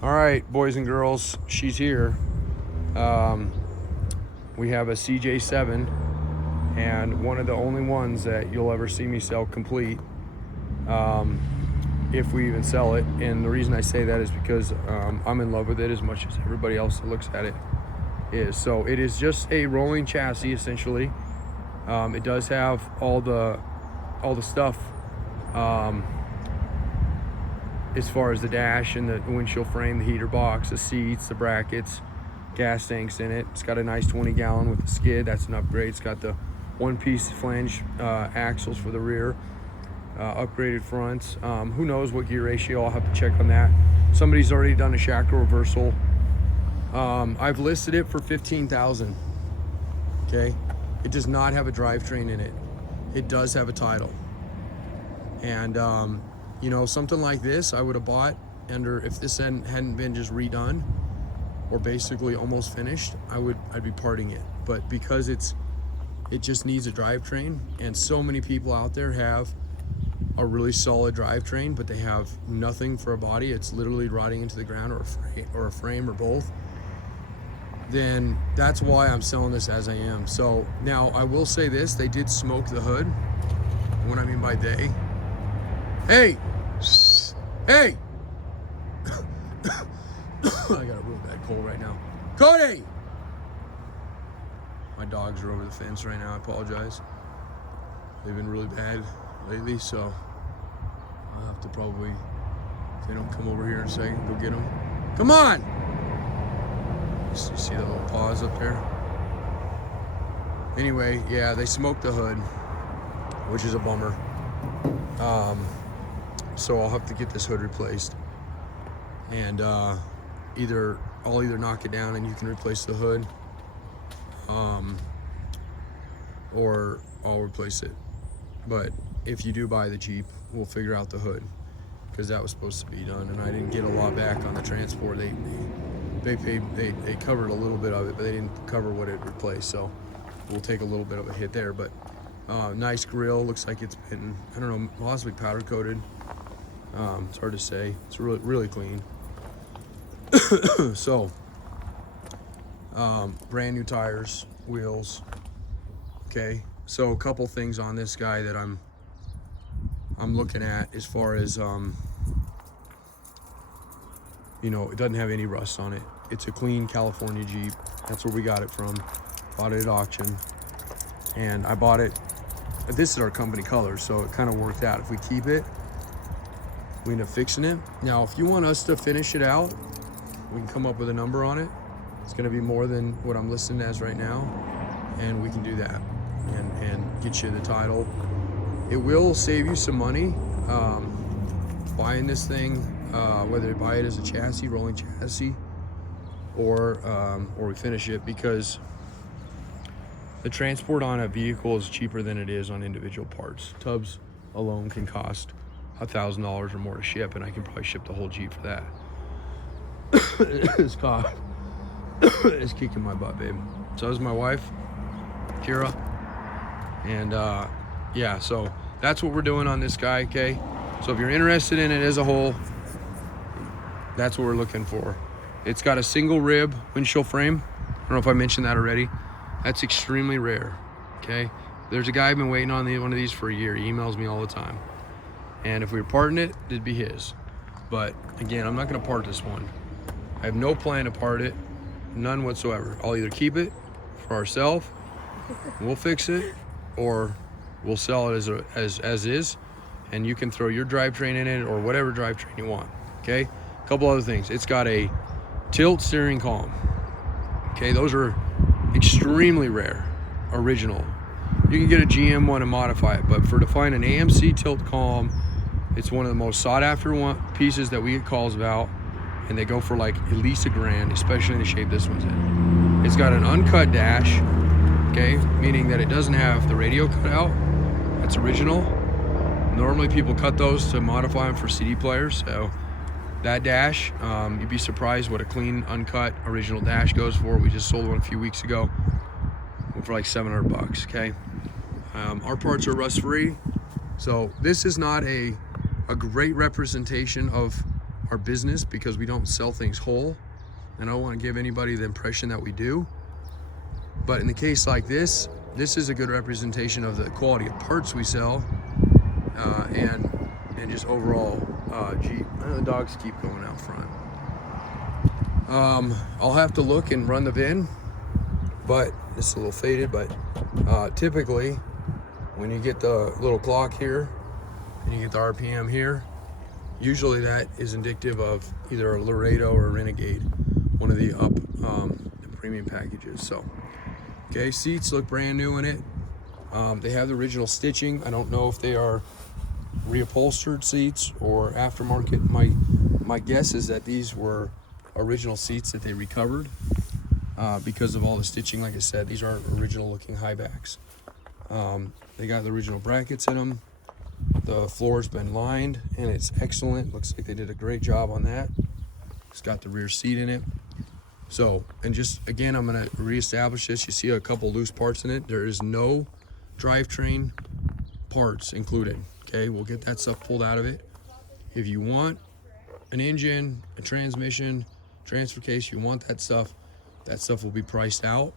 All right, boys and girls, she's here. We have a CJ7, and one of the only ones that you'll ever see me sell complete, if we even sell it. And the reason I say that is because I'm in love with it as much as everybody else that looks at it is. So it is just a rolling chassis, essentially. It does have all the stuff as far as the dash and the windshield frame, the heater box, the seats, the brackets, gas tanks in it. It's got a nice 20-gallon with the skid. That's an upgrade. It's got the one-piece flange axles for the rear, upgraded fronts. Who knows what gear ratio? I'll have to check on that. Somebody's already done a shackle reversal. I've listed it for $15,000. Okay, it does not have a drivetrain in it. It does have a title, and you know, something like this I would have bought under, if this hadn't been just redone or basically almost finished, I'd be parting it. But because it just needs a drivetrain, and so many people out there have a really solid drivetrain, but they have nothing for a body. It's literally rotting into the ground, or a frame, or both. Then that's why I'm selling this as I am. So now I will say this: they did smoke the hood. What I mean by they, hey, hey, I got a real bad cold right now. Cody! My dogs are over the fence right now. I apologize. They've been really bad lately, so I'll have to probably, if they don't come over here in a second, go get them. Come on! You see that little pause up there? Anyway, yeah, they smoked the hood, which is a bummer. So I'll have to get this hood replaced, and I'll either knock it down and you can replace the hood, or I'll replace it. But if you do buy the Jeep, we'll figure out the hood, because that was supposed to be done, and I didn't get a lot back on the transport. They covered a little bit of it, but they didn't cover what it replaced, so we'll take a little bit of a hit there. But nice grill. Looks like it's been, I don't know, possibly powder coated. It's hard to say. It's really clean. So brand new tires, wheels. Okay, so a couple things on this guy that I'm looking at, as far as you know, it doesn't have any rust on it. It's a clean California Jeep. That's where we got it from. Bought it at auction, and I bought it. This is our company color, so it kind of worked out. If we keep it, we end up fixing it. Now, if you want us to finish it out, we can come up with a number on it. It's going to be more than what I'm listing as right now, and we can do that and get you the title. It will save you some money buying this thing, whether you buy it as a chassis, rolling chassis, or we finish it, because the transport on a vehicle is cheaper than it is on individual parts. Tubs alone can cost $1,000 or more to ship, and I can probably ship the whole Jeep for that. This cough is kicking my butt, babe. So is my wife, Kira. And yeah, so that's what we're doing on this guy, okay? So if you're interested in it as a whole, that's what we're looking for. It's got a single rib windshield frame. I don't know if I mentioned that already. That's extremely rare, okay? There's a guy I've been waiting on one of these for a year. He emails me all the time. And if we were parting it, it'd be his. But again, I'm not gonna part this one. I have no plan to part it, none whatsoever. I'll either keep it for ourselves, we'll fix it, or we'll sell it as is, and you can throw your drivetrain in it, or whatever drivetrain you want, okay? A couple other things. It's got a tilt steering column, okay? Those are extremely rare, original. You can get a GM one and modify it, but to find an AMC tilt column, it's one of the most sought after pieces that we get calls about, and they go for like at least $1,000, especially in the shape this one's in. It's got an uncut dash, okay, meaning that it doesn't have the radio cut out. That's original. Normally people cut those to modify them for CD players, so that dash, you'd be surprised what a clean, uncut, original dash goes for. We just sold one a few weeks ago for like $700, okay? Our parts are rust-free, so this is not a great representation of our business because we don't sell things whole, and I don't want to give anybody the impression that we do. But in the case like this is a good representation of the quality of parts we sell, and just overall Jeep. The dogs keep going out front. I'll have to look and run the VIN, but it's a little faded. But typically, when you get the little clock here and you get the RPM here, usually that is indicative of either a Laredo or a Renegade, one of the the premium packages. So, okay, seats look brand new in it. They have the original stitching. I don't know if they are reupholstered seats or aftermarket. My guess is that these were original seats that they recovered because of all the stitching. Like I said, these are original looking high backs. They got the original brackets in them. The floor's been lined and it's excellent. Looks like they did a great job on that. It's got the rear seat in it. So, and just again, I'm gonna reestablish this. You see a couple loose parts in it. There is no drivetrain parts included. Okay, we'll get that stuff pulled out of it. If you want an engine, a transmission, transfer case, you want that stuff will be priced out,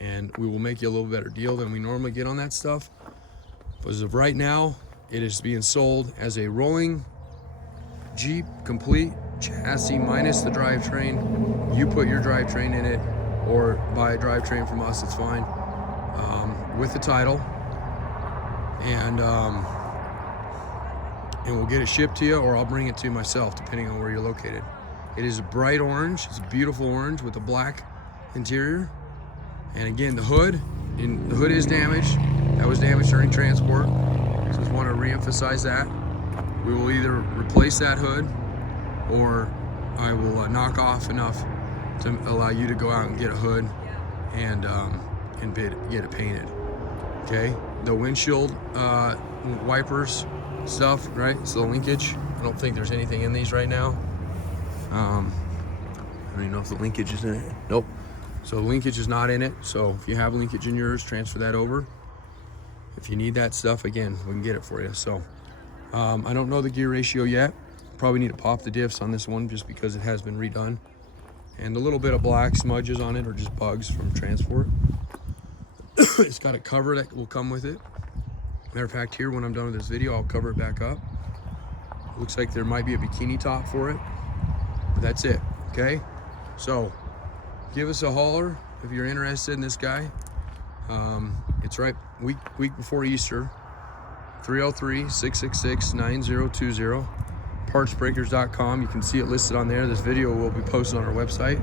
and we will make you a little better deal than we normally get on that stuff. But as of right now, it is being sold as a rolling Jeep complete chassis minus the drivetrain. You put your drivetrain in it or buy a drivetrain from us, it's fine, with the title, and we'll get it shipped to you, or I'll bring it to you myself, depending on where you're located. It is a bright orange. It's a beautiful orange with a black interior. And again, the hood is damaged. That was damaged during transport. So just want to reemphasize that. We will either replace that hood, or I will knock off enough to allow you to go out and get a hood and get it painted. Okay. The windshield wipers stuff, right? It's the linkage. I don't think there's anything in these right now. I don't even know if the linkage is in it. Nope. So the linkage is not in it. So if you have linkage in yours, transfer that over. If you need that stuff, again, we can get it for you. So I don't know the gear ratio yet. Probably need to pop the diffs on this one just because it has been redone. And a little bit of black smudges on it are just bugs from transport. It's got a cover that will come with it. Matter of fact, here, when I'm done with this video, I'll cover it back up. Looks like there might be a bikini top for it, but that's it, okay? So give us a holler if you're interested in this guy. It's right week before Easter. 303-666-9020. Partsbreakers.com. You can see it listed on there. This video will be posted on our website.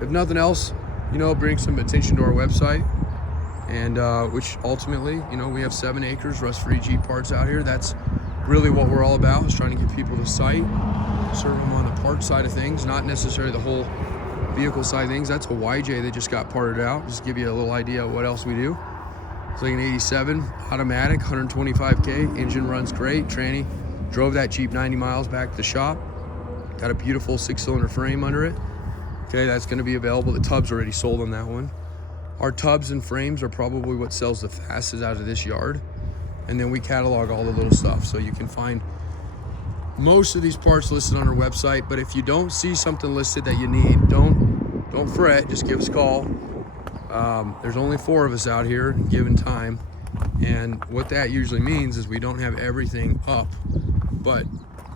If nothing else, bring some attention to our website. And which ultimately, we have 7 acres rust-free Jeep parts out here. That's really what we're all about, is trying to get people to site, serve them on the parts side of things, not necessarily the whole vehicle side of things. That's a YJ that just got parted out. Just give you a little idea of what else we do. It's like an 87 automatic, 125K, engine runs great. Tranny drove that Jeep 90 miles back to the shop. Got a beautiful 6-cylinder frame under it. Okay, that's gonna be available. The tub's already sold on that one. Our tubs and frames are probably what sells the fastest out of this yard. And then we catalog all the little stuff. So you can find most of these parts listed on our website. But if you don't see something listed that you need, don't fret, just give us a call. There's only 4 of us out here given time. And what that usually means is we don't have everything up. But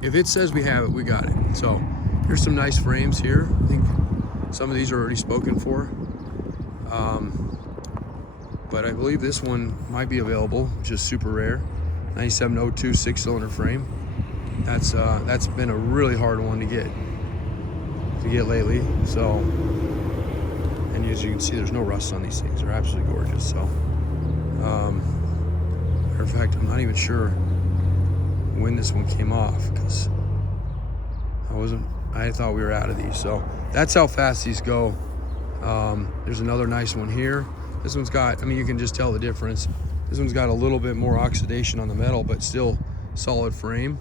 if it says we have it, we got it. So here's some nice frames here. I think some of these are already spoken for. But I believe this one might be available, which is super rare. 9702 6-cylinder frame. That's been a really hard one to get lately. So, and as you can see, there's no rust on these things. They're absolutely gorgeous. So, matter of fact, I'm not even sure when this one came off, because I thought we were out of these. So that's how fast these go. There's another nice one here. This one's got, you can just tell the difference. This one's got a little bit more oxidation on the metal, but still solid frame.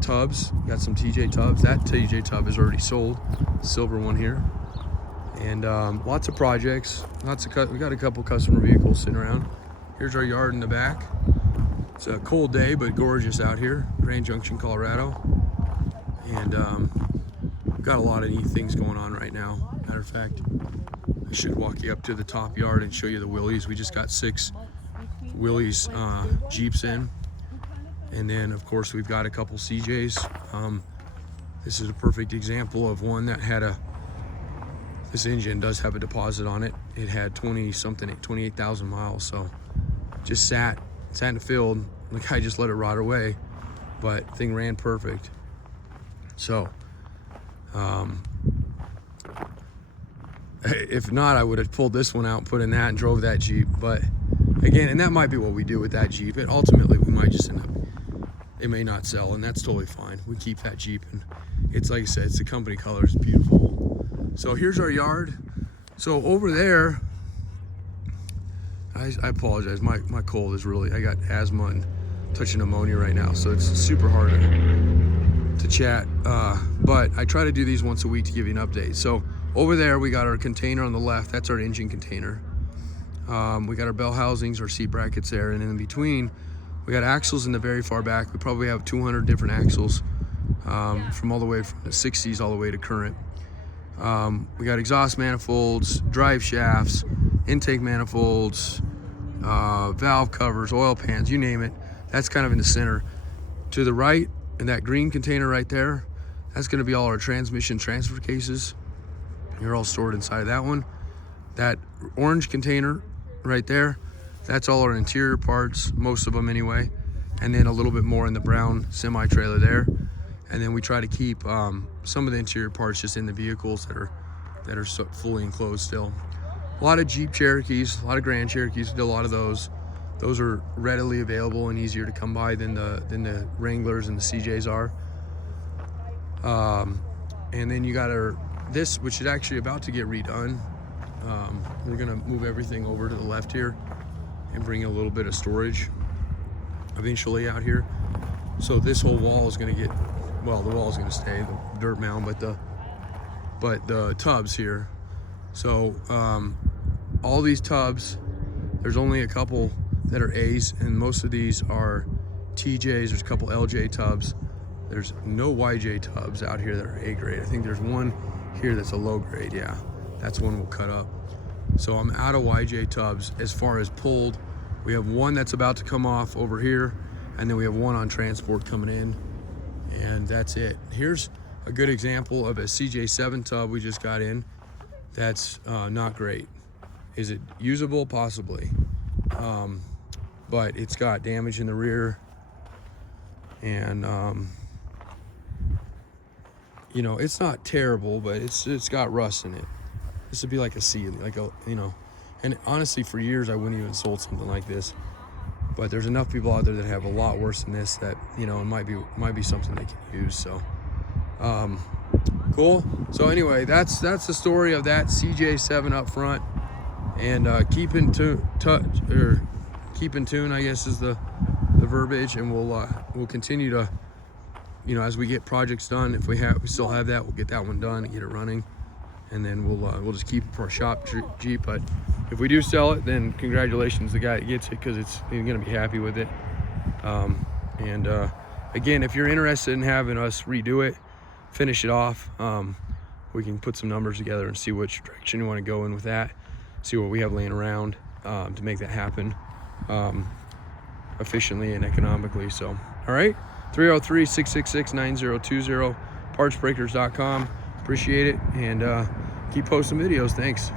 Tubs, got some TJ tubs. That TJ tub is already sold, silver one here. And lots of projects, we got a couple customer vehicles sitting around. Here's our yard in the back. It's a cold day, but gorgeous out here, Grand Junction, Colorado. And got a lot of neat things going on right now. Matter of fact, I should walk you up to the top yard and show you the Willys. We just got 6 Willys Jeeps in. And then of course we've got a couple CJs. This is a perfect example of one that had this engine does have a deposit on it. It had 28,000 miles. So just sat in the field. The guy just let it rot away, but thing ran perfect. So, if not, I would have pulled this one out and put in that and drove that Jeep. But again, and that might be what we do with that Jeep. And ultimately, we might just end up, it may not sell, and that's totally fine. We keep that Jeep, and it's like I said, it's the company color, it's beautiful. So here's our yard. So over there, I apologize. My cold is really, I got asthma and touching pneumonia right now, so it's super hard to chat. But I try to do these once a week to give you an update. So over there, we got our container on the left. That's our engine container. We got our bell housings, our seat brackets there, and in between, we got axles in the very far back. We probably have 200 different axles, from all the way from the 60s all the way to current. We got exhaust manifolds, drive shafts, intake manifolds, valve covers, oil pans, you name it. That's kind of in the center. To the right, in that green container right there, that's going to be all our transmission transfer cases. They're all stored inside of that one. That orange container right there, that's all our interior parts, most of them anyway, and then a little bit more in the brown semi-trailer there. And then we try to keep some of the interior parts just in the vehicles that are so fully enclosed still. A lot of Jeep Cherokees, a lot of Grand Cherokees, a lot of those. Those are readily available and easier to come by than the Wranglers and the CJs are. And then you got this, which is actually about to get redone. We're gonna move everything over to the left here and bring a little bit of storage eventually out here. So this whole wall is gonna get, well, the wall is gonna stay, the dirt mound, but the tubs here. So all these tubs, there's only a couple that are A's, and most of these are TJs. There's a couple LJ tubs. There's no YJ tubs out here that are A grade. I think there's one here that's a low grade. Yeah, that's one we'll cut up. So I'm out of YJ tubs as far as pulled. We have one that's about to come off over here, and then we have one on transport coming in, and that's it. Here's a good example of a CJ7 tub we just got in that's not great. Is it usable? Possibly. But it's got damage in the rear, and you know, it's not terrible, but it's got rust in it. This would be like a C, like a, you know, and honestly for years I wouldn't even sold something like this, but there's enough people out there that have a lot worse than this that, you know, it might be something they can use. So cool. So anyway, that's the story of that CJ7 up front, and keep in tune, I guess is the verbiage, and we'll continue to, you know, as we get projects done, if we still have that, we'll get that one done and get it running, and then we'll just keep it for a shop Jeep. But if we do sell it, then congratulations to the guy that gets it, because he's gonna be happy with it. Again, if you're interested in having us redo it, finish it off, we can put some numbers together and see which direction you want to go in with that, see what we have laying around to make that happen efficiently and economically. So all right, 303-666-9020, partsbreakers.com. Appreciate it, and keep posting videos. Thanks.